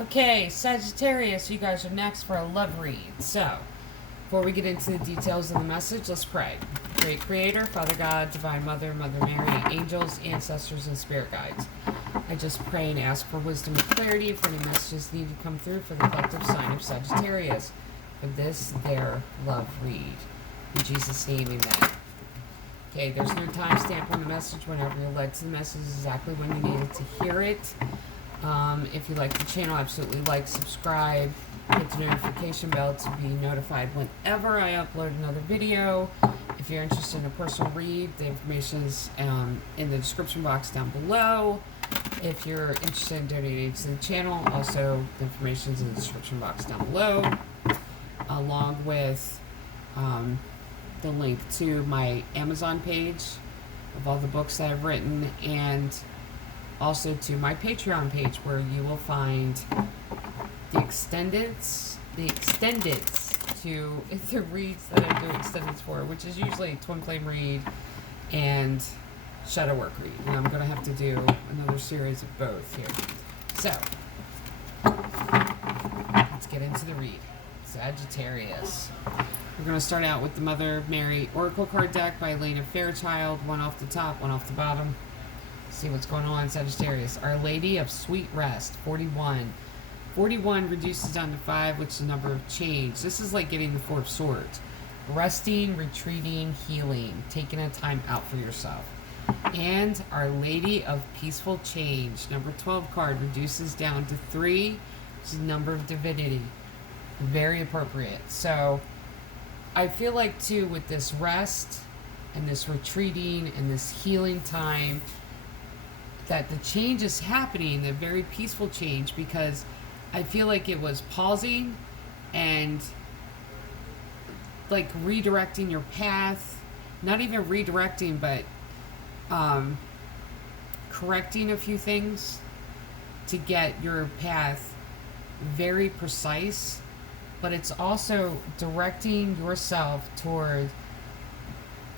Okay, Sagittarius, you guys are next for a love read. So, before we get into the details of the message, let's pray. Great Creator, Father God, Divine Mother, Mother Mary, angels, ancestors, and spirit guides. I just pray and ask for wisdom and clarity for any messages needed to come through for the collective sign of Sagittarius. For this, their love read. In Jesus' name, amen. Okay, there's no timestamp on the message. Whenever you're led to the message, exactly when you needed to hear it. If you like the channel, absolutely like, subscribe, hit the notification bell to be notified whenever I upload another video. If you're interested in a personal read, the information is in the description box down below. If you're interested in donating to the channel, also the information is in the description box down below, along with the link to my Amazon page of all the books that I've written, and also to my Patreon page, where you will find the extendeds to the reads that I do extendeds for, which is usually Twin Flame read and Shadow Work read. And I'm going to have to do another series of both here. So, let's get into the read. Sagittarius. We're going to start out with the Mother Mary Oracle card deck by Elena Fairchild. One off the top, one off the bottom. See what's going on, Sagittarius. Our Lady of Sweet Rest, 41. 41 reduces down to 5, which is the number of change. This is like getting the Four of Swords. Resting, retreating, healing, taking a time out for yourself. And Our Lady of Peaceful Change, number 12 card, reduces down to 3, which is the number of divinity. Very appropriate. So, I feel like, too, with this rest and this retreating and this healing time, that the change is happening, a very peaceful change, because I feel like it was pausing and like redirecting your path, not even redirecting, but correcting a few things to get your path very precise, but it's also directing yourself toward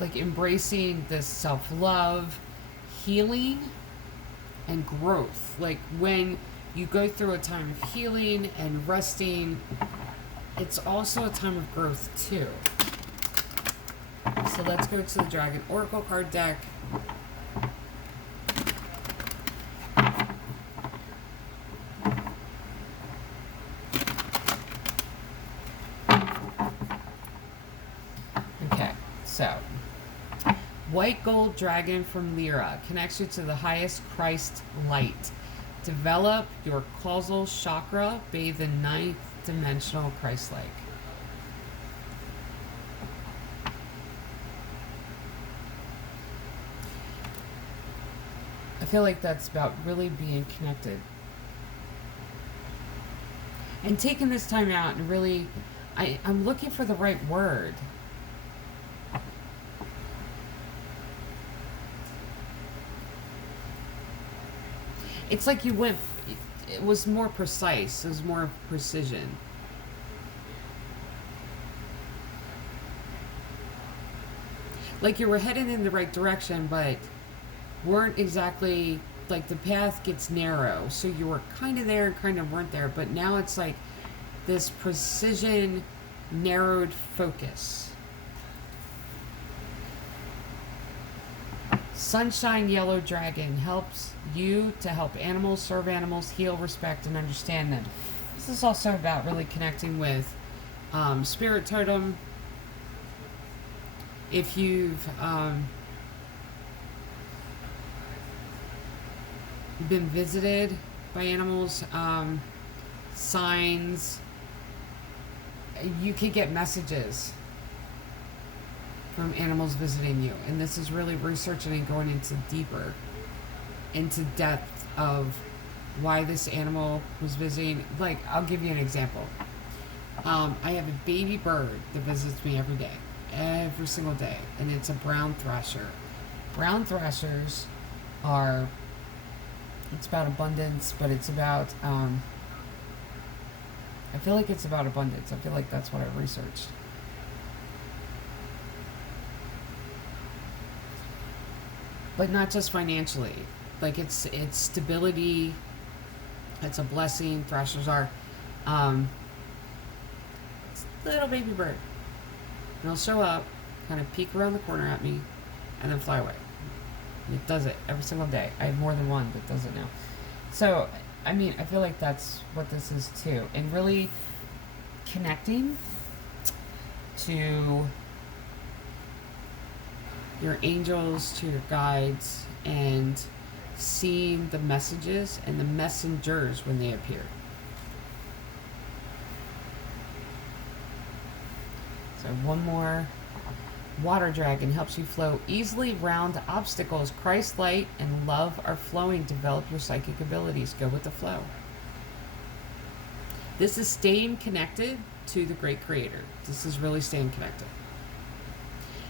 like embracing this self-love, healing, and growth. Like when you go through a time of healing and resting, it's also a time of growth too. So let's go to the Dragon Oracle card deck. Okay, so White Gold Dragon from Lyra connects you to the highest Christ light. Develop your causal chakra, bathe in ninth dimensional Christ-like. I feel like that's about really being connected. And taking this time out and really, I'm looking for the right word. It's like you went, it was more precise, it was more precision. Like you were heading in the right direction, but weren't exactly, like the path gets narrow. So you were kind of there and kind of weren't there, but now it's like this precision, narrowed focus. Sunshine Yellow Dragon helps you to help animals, serve animals, heal, respect, and understand them. This is also about really connecting with Spirit Totem. If you've been visited by animals, signs, you could get messages from animals visiting you, and this is really researching and going into deeper, into depth of why this animal was visiting. Like, I'll give you an example. I have a baby bird that visits me every single day, and it's a brown thrasher. Brown thrashers are, it's about abundance, but it's about, I feel like it's about abundance. I feel like that's what I researched. But not just financially. Like it's stability. It's a blessing. Thrashers are. It's a little baby bird. And it'll show up, kind of peek around the corner at me, and then fly away. And it does it every single day. I have more than one that does it now. So, I mean, I feel like that's what this is too. And really connecting to your angels, to your guides, and seeing the messages and the messengers when they appear. So one more. Water dragon helps you flow easily around obstacles. Christ light and love are flowing. Develop your psychic abilities. Go with the flow. This is staying connected to the great creator. This is really staying connected.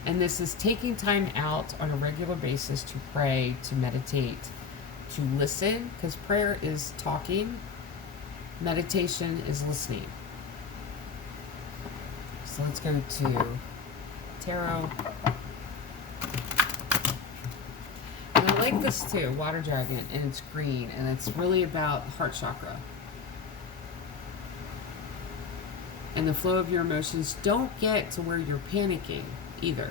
And this is taking time out on a regular basis to pray, to meditate, to listen, because prayer is talking, meditation is listening. So let's go to tarot. And I like this too, water dragon, and it's green, and it's really about heart chakra. And the flow of your emotions. Don't get to where you're panicking either.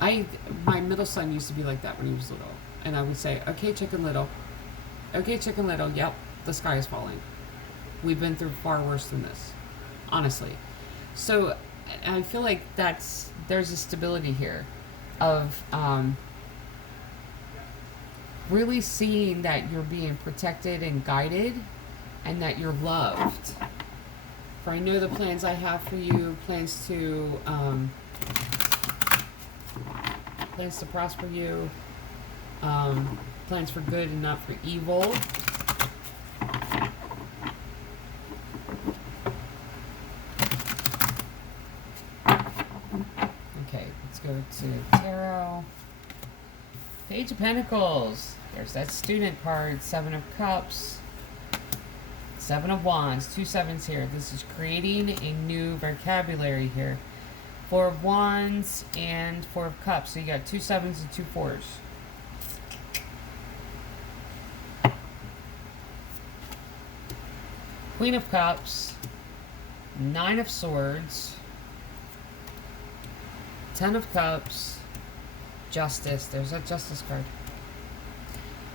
My middle son used to be like that when he was little. And I would say, okay, Chicken Little. Okay, Chicken Little. Yep, the sky is falling. We've been through far worse than this. Honestly. So I feel like there's a stability here of really seeing that you're being protected and guided and that you're loved. For I know the plans I have for you, plans to prosper you, plans for good and not for evil. Okay, let's go to tarot. Page of Pentacles. There's that student card. 7 of Cups. 7 of Wands. 2 sevens here. This is creating a new vocabulary here. 4 of Wands and 4 of Cups. So you got 2 sevens and 2 fours. Queen of Cups. 9 of Swords. 10 of Cups. Justice. There's that Justice card.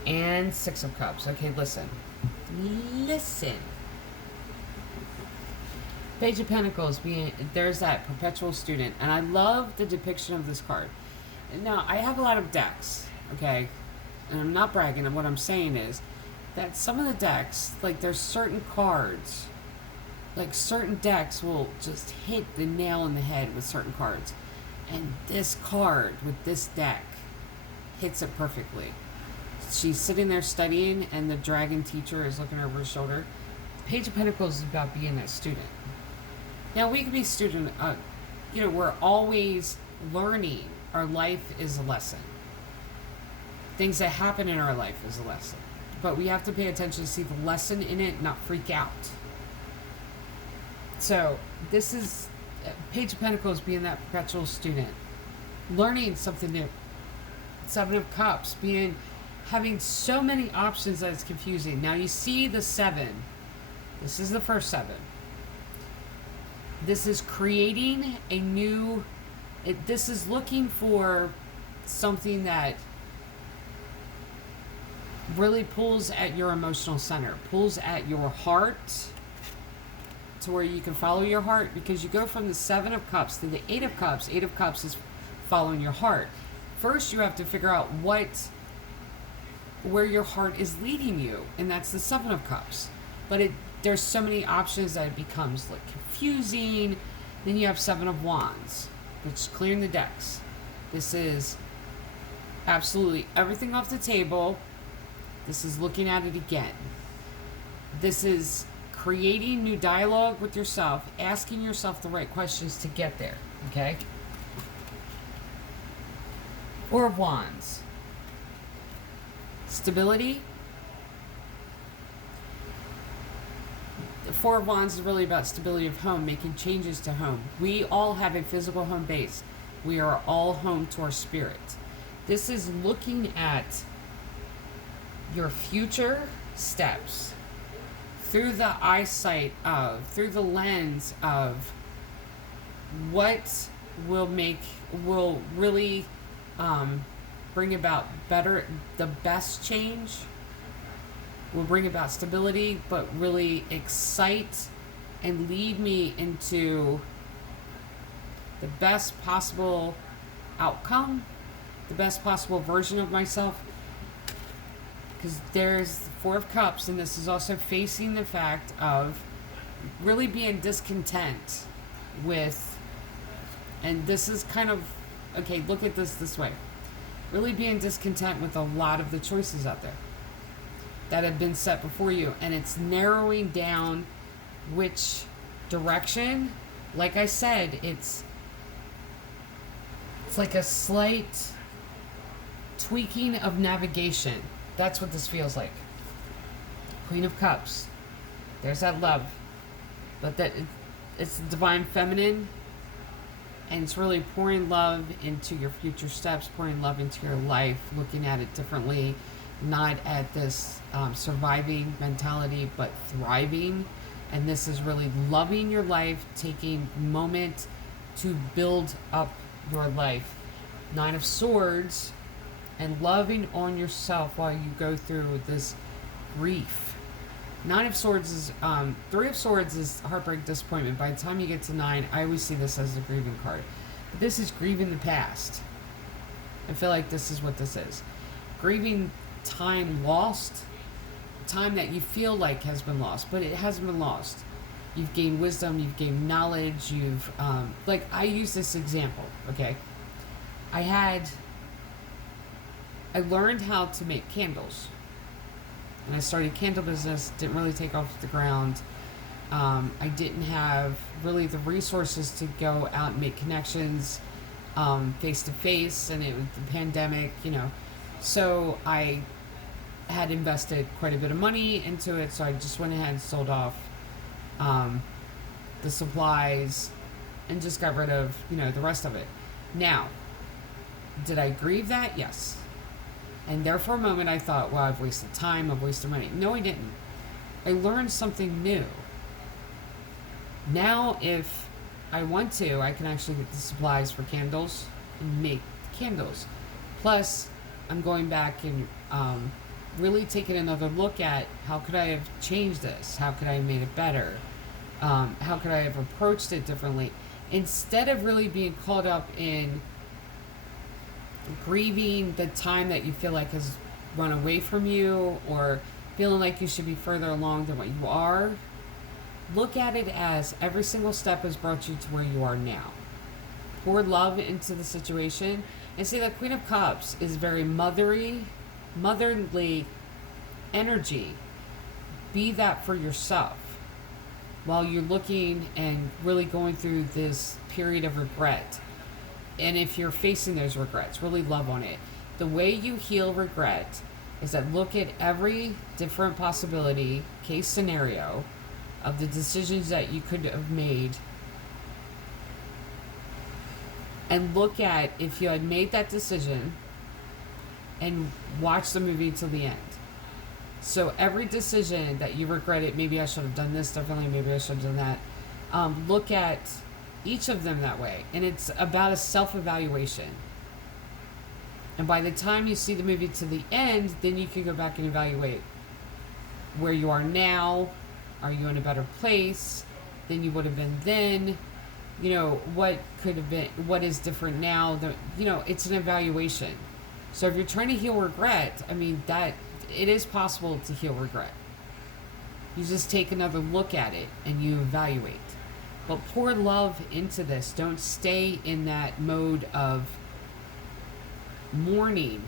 And 6 of Cups. Okay, listen. Listen. Page of Pentacles, there's that perpetual student, and I love the depiction of this card. Now, I have a lot of decks, okay, and I'm not bragging, and what I'm saying is that some of the decks, like there's certain cards, like certain decks will just hit the nail on the head with certain cards, and this card with this deck hits it perfectly. She's sitting there studying, and the dragon teacher is looking over her shoulder. Page of Pentacles is about being that student. Now, we can be student, we're always learning. Our life is a lesson. Things that happen in our life is a lesson. But we have to pay attention to see the lesson in it, not freak out. So, this is Page of Pentacles being that perpetual student. Learning something new. 7 of Cups, having so many options that it's confusing. Now, you see the 7. This is the first 7. This is creating a new... this is looking for something that really pulls at your emotional center. Pulls at your heart to where you can follow your heart. Because you go from the 7 of Cups to the 8 of Cups. 8 of Cups is following your heart. First, you have to figure out where your heart is leading you. And that's the 7 of Cups. But there's so many options that it becomes like confusing. Then you have 7 of Wands, which is clearing the decks. This is absolutely everything off the table. This is looking at it again. This is creating new dialogue with yourself, asking yourself the right questions to get there, okay? 4 of Wands. Stability. The 4 of Wands is really about stability of home, making changes to home. We all have a physical home base. We are all home to our spirit. This is looking at your future steps through the eyesight of, through the lens of what will really bring about the best change, will bring about stability, but really excite and lead me into the best possible outcome, the best possible version of myself. Because there's the Four of Cups, and this is also facing the fact of really being discontent with, and this is kind of, okay, look at this way. Really being discontent with a lot of the choices out there that have been set before you, and it's narrowing down which direction. Like I said, it's like a slight tweaking of navigation. That's what this feels like. Queen of Cups. There's that love. But it's the divine feminine. And it's really pouring love into your future steps, pouring love into your life, looking at it differently, not at this surviving mentality, but thriving. And this is really loving your life, taking a moment to build up your life. Nine of Swords, and loving on yourself while you go through this grief. Nine of Swords is, Three of Swords is heartbreak, disappointment. By the time you get to 9, I always see this as a grieving card. But this is grieving the past. I feel like this is what this is. Grieving time lost, time that you feel like has been lost, but it hasn't been lost. You've gained wisdom, you've gained knowledge, you've, like, I use this example, okay? I learned how to make candles. And I started candle business, didn't really take off the ground. I didn't have really the resources to go out and make connections face to face, and it was the pandemic, So I had invested quite a bit of money into it, so I just went ahead and sold off the supplies and just got rid of, the rest of it. Now, did I grieve that? Yes. And there for a moment I thought, well, I've wasted time, I've wasted money. No, I didn't. I learned something new. Now, if I want to, I can actually get the supplies for candles and make candles. Plus, I'm going back and really taking another look at how could I have changed this? How could I have made it better? How could I have approached it differently? Instead of really being caught up in grieving the time that you feel like has run away from you, or feeling like you should be further along than what you are, look at it as every single step has brought you to where you are now. Pour love into the situation, and see that Queen of Cups is very motherly energy. Be that for yourself while you're looking and really going through this period of regret. And if you're facing those regrets, really love on it. The way you heal regret is that look at every different possibility, case scenario, of the decisions that you could have made, and look at if you had made that decision and watch the movie till the end. So every decision that you regretted, maybe I should have done this differently, maybe I should have done that, look at each of them that way. And it's about a self-evaluation. And by the time you see the movie to the end, then you can go back and evaluate where you are now. Are you in a better place than you would have been then? What could have been, what is different now? It's an evaluation. So if you're trying to heal regret, that it is possible to heal regret. You just take another look at it and you evaluate. But pour love into this. Don't stay in that mode of mourning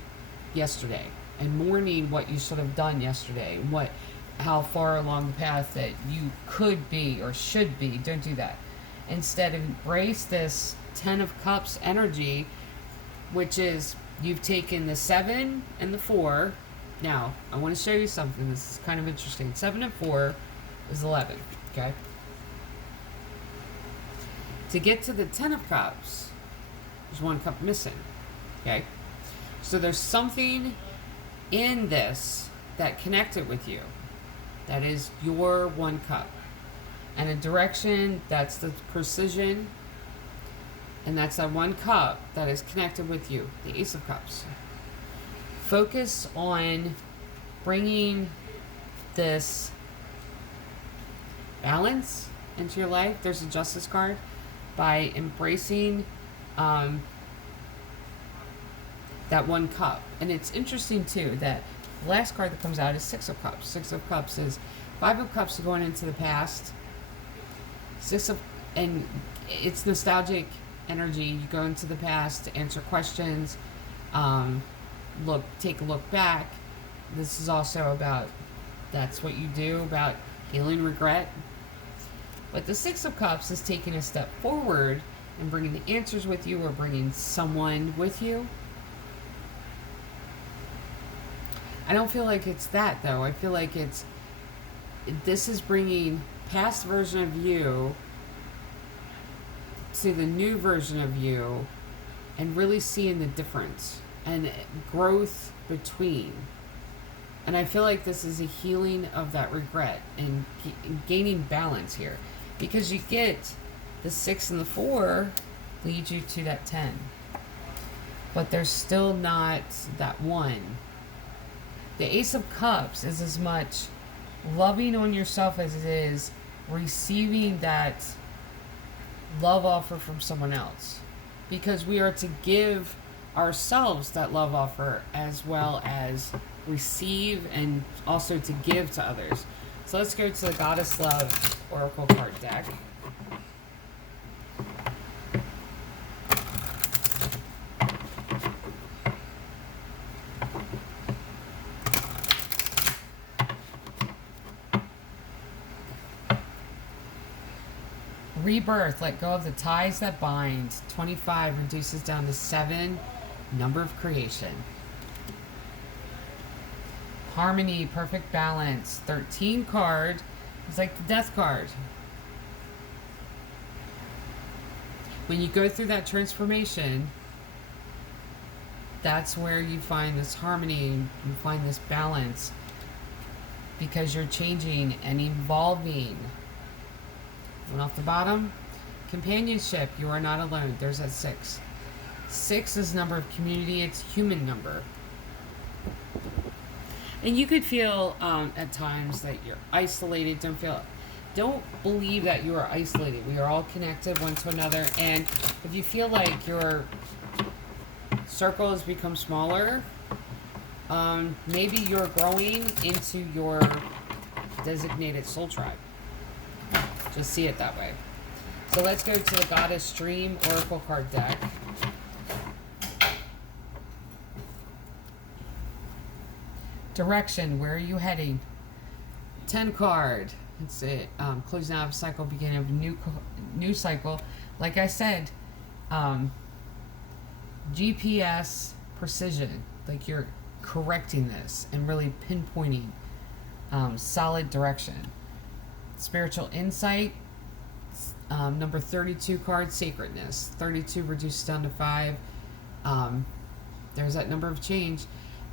yesterday and mourning what you should have done yesterday, how far along the path that you could be or should be. Don't do that. Instead, embrace this 10 of Cups energy, which is you've taken the 7 and the 4. Now, I want to show you something. This is kind of interesting. 7 and 4 is 11, okay? To get to the 10 of Cups, there's 1 cup missing, okay? So there's something in this that connected with you. That is your 1 cup. And a direction, that's the precision. And that's that 1 cup that is connected with you, the Ace of Cups. Focus on bringing this balance into your life. There's a Justice card. By embracing that 1 cup. And it's interesting too that the last card that comes out is 6 of Cups. 6 of Cups is 5 of Cups going into the past. And it's nostalgic energy. You go into the past to answer questions, take a look back. This is also about, that's what you do, about healing regret. But the 6 of Cups is taking a step forward and bringing the answers with you, or bringing someone with you. I don't feel like it's that, though. I feel like this is bringing past version of you to the new version of you, and really seeing the difference and growth between. And I feel like this is a healing of that regret and gaining balance here, because you get the 6 and the 4 lead you to that 10, but there's still not that 1. The Ace of Cups is as much loving on yourself as it is receiving that love offer from someone else, because we are to give ourselves that love offer as well as receive, and also to give to others. So let's go to the Goddess Love Oracle card deck. Rebirth, let go of the ties that bind. 25 reduces down to 7, number of creation. Harmony, perfect balance. 13 card is like the Death card. When you go through that transformation, that's where you find this harmony, and you find this balance, because you're changing and evolving. One off the bottom, companionship, you are not alone. There's that 6. 6 is number of community, it's human number. And you could feel at times that you're isolated. Don't believe that you are isolated. We are all connected one to another. And if you feel like your circle has become smaller, maybe you're growing into your designated soul tribe. Just see it that way. So let's go to the Goddess Stream Oracle card deck. Direction, where are you heading? 10 card. It's a closing out of cycle, beginning of a new cycle. Like I said, GPS precision. Like you're correcting this and really pinpointing solid direction. Spiritual insight, number 32 card, sacredness. 32 reduced down to 5. There's that number of change.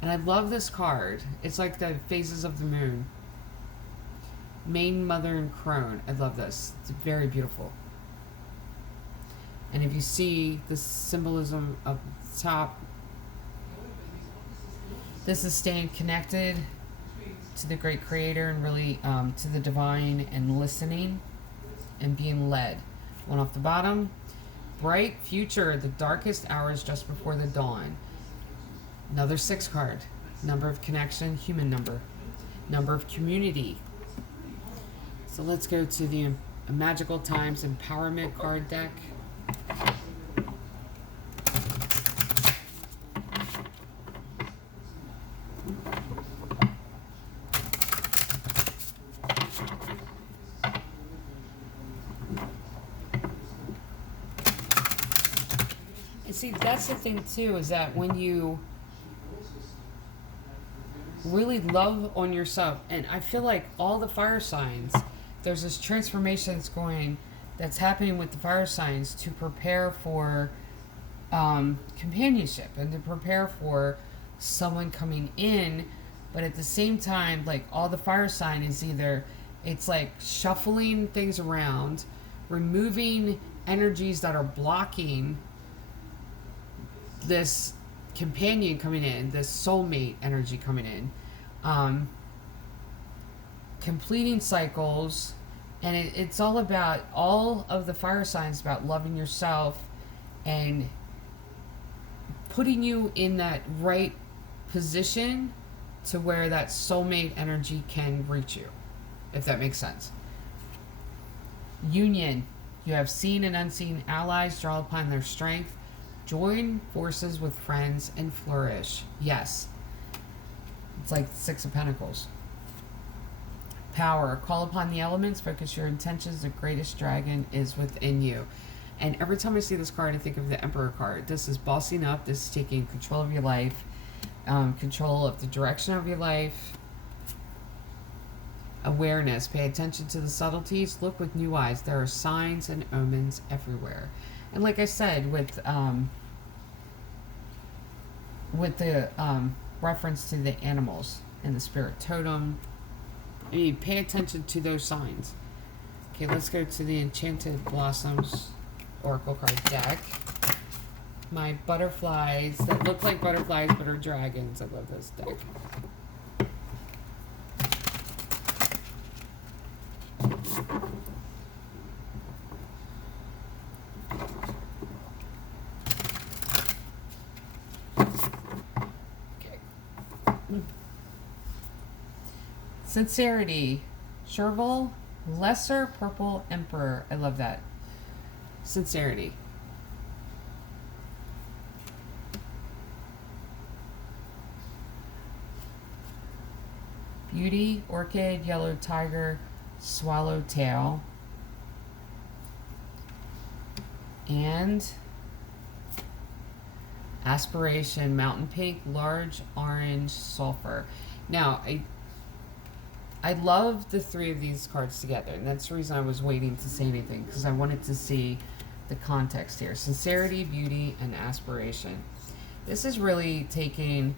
And I love this card. It's like the phases of the moon. Maiden, Mother, and Crone. I love this. It's very beautiful. And if you see the symbolism up the top, this is staying connected to the great creator, and really to the divine, and listening and being led. One off the bottom, bright future, the darkest hours just before the dawn. Another 6 card, number of connection, human number. Number of community. So let's go to the Magical Times Empowerment card deck. And see, that's the thing too, is that when you really love on yourself, and I feel like all the fire signs, there's this transformation that's happening with the fire signs to prepare for companionship, and to prepare for someone coming in But at the same time, like all the fire sign is either, it's like shuffling things around, removing energies that are blocking this companion coming in, this soulmate energy coming in, completing cycles. And it's all about, all of the fire signs about loving yourself and putting you in that right position to where that soulmate energy can reach you, if that makes sense. Union. You have seen and unseen allies, draw upon their strength, join forces with friends, and flourish. Yes. It's like 6 of Pentacles. Power. Call upon the elements, focus your intentions, the greatest dragon is within you. And every time I see this card, I think of the Emperor card. This is bossing up, this is taking control of your life, control of the direction of your life. Awareness. Pay attention to the subtleties, look with new eyes. There are signs and omens everywhere. And like I said, with the reference to the animals and the spirit totem, I mean, pay attention to those signs. Okay, let's go to the Enchanted Blossoms Oracle card deck. My butterflies that look like butterflies but are dragons. I love this deck. Sincerity. Chervil, Lesser Purple Emperor. I love that. Sincerity. Beauty, Orchid, Yellow Tiger, Swallowtail. And Aspiration, Mountain Pink, Large Orange, Sulfur. Now, I love the 3 of these cards together, and that's the reason I was waiting to say anything, because I wanted to see the context here. Sincerity, beauty, and aspiration. This is really taking,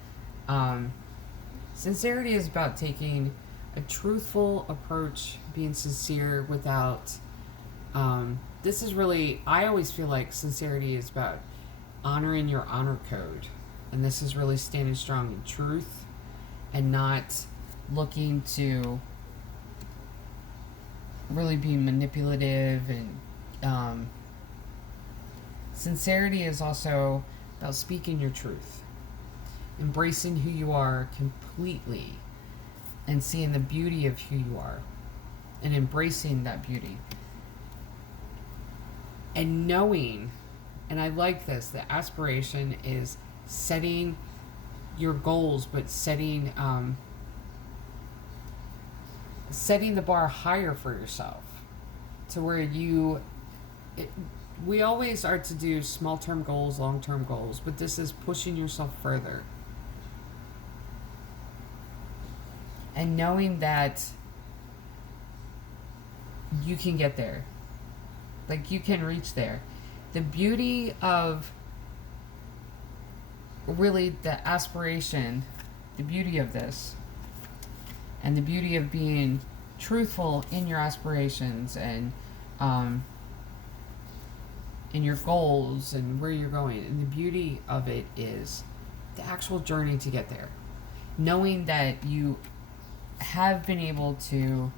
sincerity is about taking a truthful approach, being sincere without, this is really, I always feel like sincerity is about honoring your honor code. And this is really standing strong in truth and not looking to really be manipulative. And sincerity is also about speaking your truth, embracing who you are completely, and seeing the beauty of who you are and embracing that beauty, and knowing, and I like this, the aspiration is setting your goals, but setting the bar higher for yourself, to where we always are to do small-term goals, long-term goals, but this is pushing yourself further. And knowing that you can get there. Like, you can reach there. The beauty of really the aspiration, the beauty of this, and the beauty of being truthful in your aspirations and in your goals and where you're going. And the beauty of it is the actual journey to get there. Knowing that you have been able to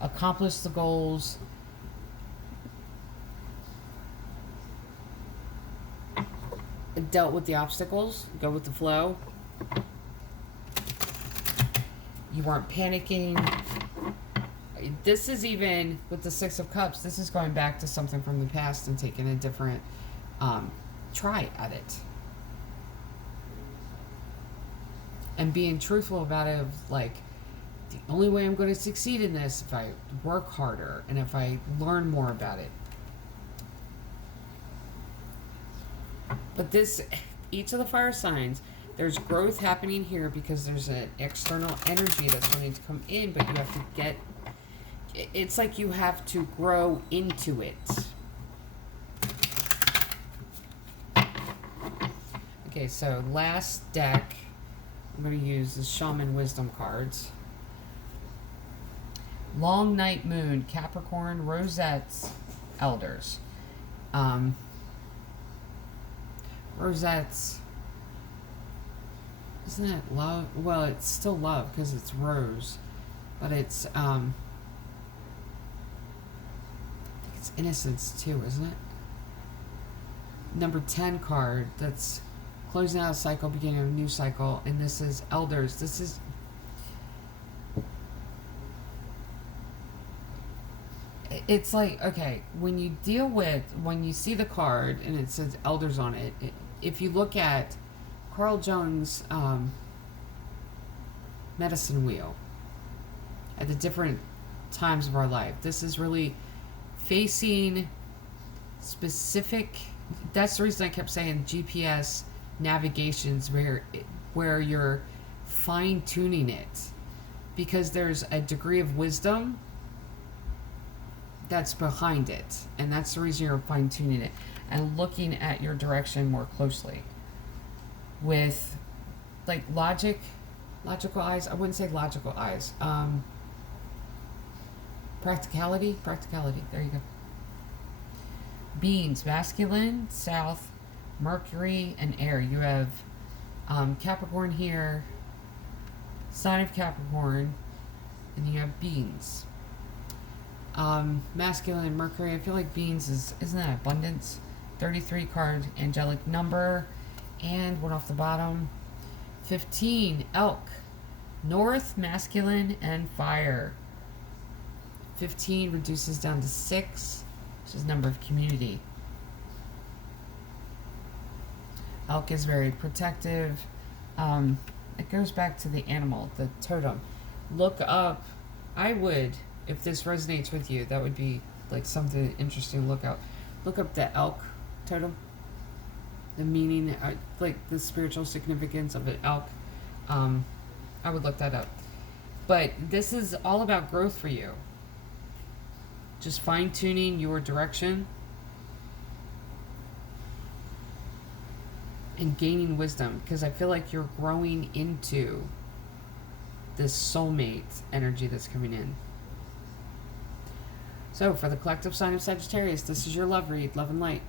accomplish the goals, dealt with the obstacles, go with the flow. You weren't panicking. This is even with the 6 of Cups, this is going back to something from the past and taking a different try at it. And being truthful about it, of like, the only way I'm going to succeed in this if I work harder and if I learn more about it. But this, each of the fire signs, there's growth happening here because there's an external energy that's wanting to come in, but you have to get, it's like you have to grow into it. Okay, so last deck I'm going to use the Shaman Wisdom cards. Long Night Moon, Capricorn, Rosettes, Elders. Rosettes, isn't it love? Well, it's still love because it's rose, but it's I think it's innocence too, isn't it? Number 10 card, that's closing out a cycle, beginning of a new cycle, and this is Elders. This is it's like, okay, when you see the card and it says Elders on it, if you look at Carl Jung's medicine wheel at the different times of our life, this is really facing specific. That's the reason I kept saying GPS navigations, where you're fine tuning it, because there's a degree of wisdom that's behind it, and that's the reason you're fine tuning it and looking at your direction more closely with like logical eyes. I wouldn't say logical eyes. Practicality. There you go. Beings, masculine, south, Mercury, and air. You have Capricorn here, sign of Capricorn, and you have beings. Masculine, Mercury. I feel like beings isn't that abundance? 33 card, angelic number, and one off the bottom. 15, elk, north, masculine, and fire. 15 reduces down to 6, which is number of community. Elk is very protective. It goes back to the animal, the totem. Look up, I would, if this resonates with you, that would be like something interesting to look up. Look up the elk totem, the meaning, like the spiritual significance of an elk. I would look that up. But this is all about growth for you. Just fine-tuning your direction and gaining wisdom, because I feel like you're growing into this soulmate energy that's coming in. So for the collective sign of Sagittarius, this is your love read, love and light.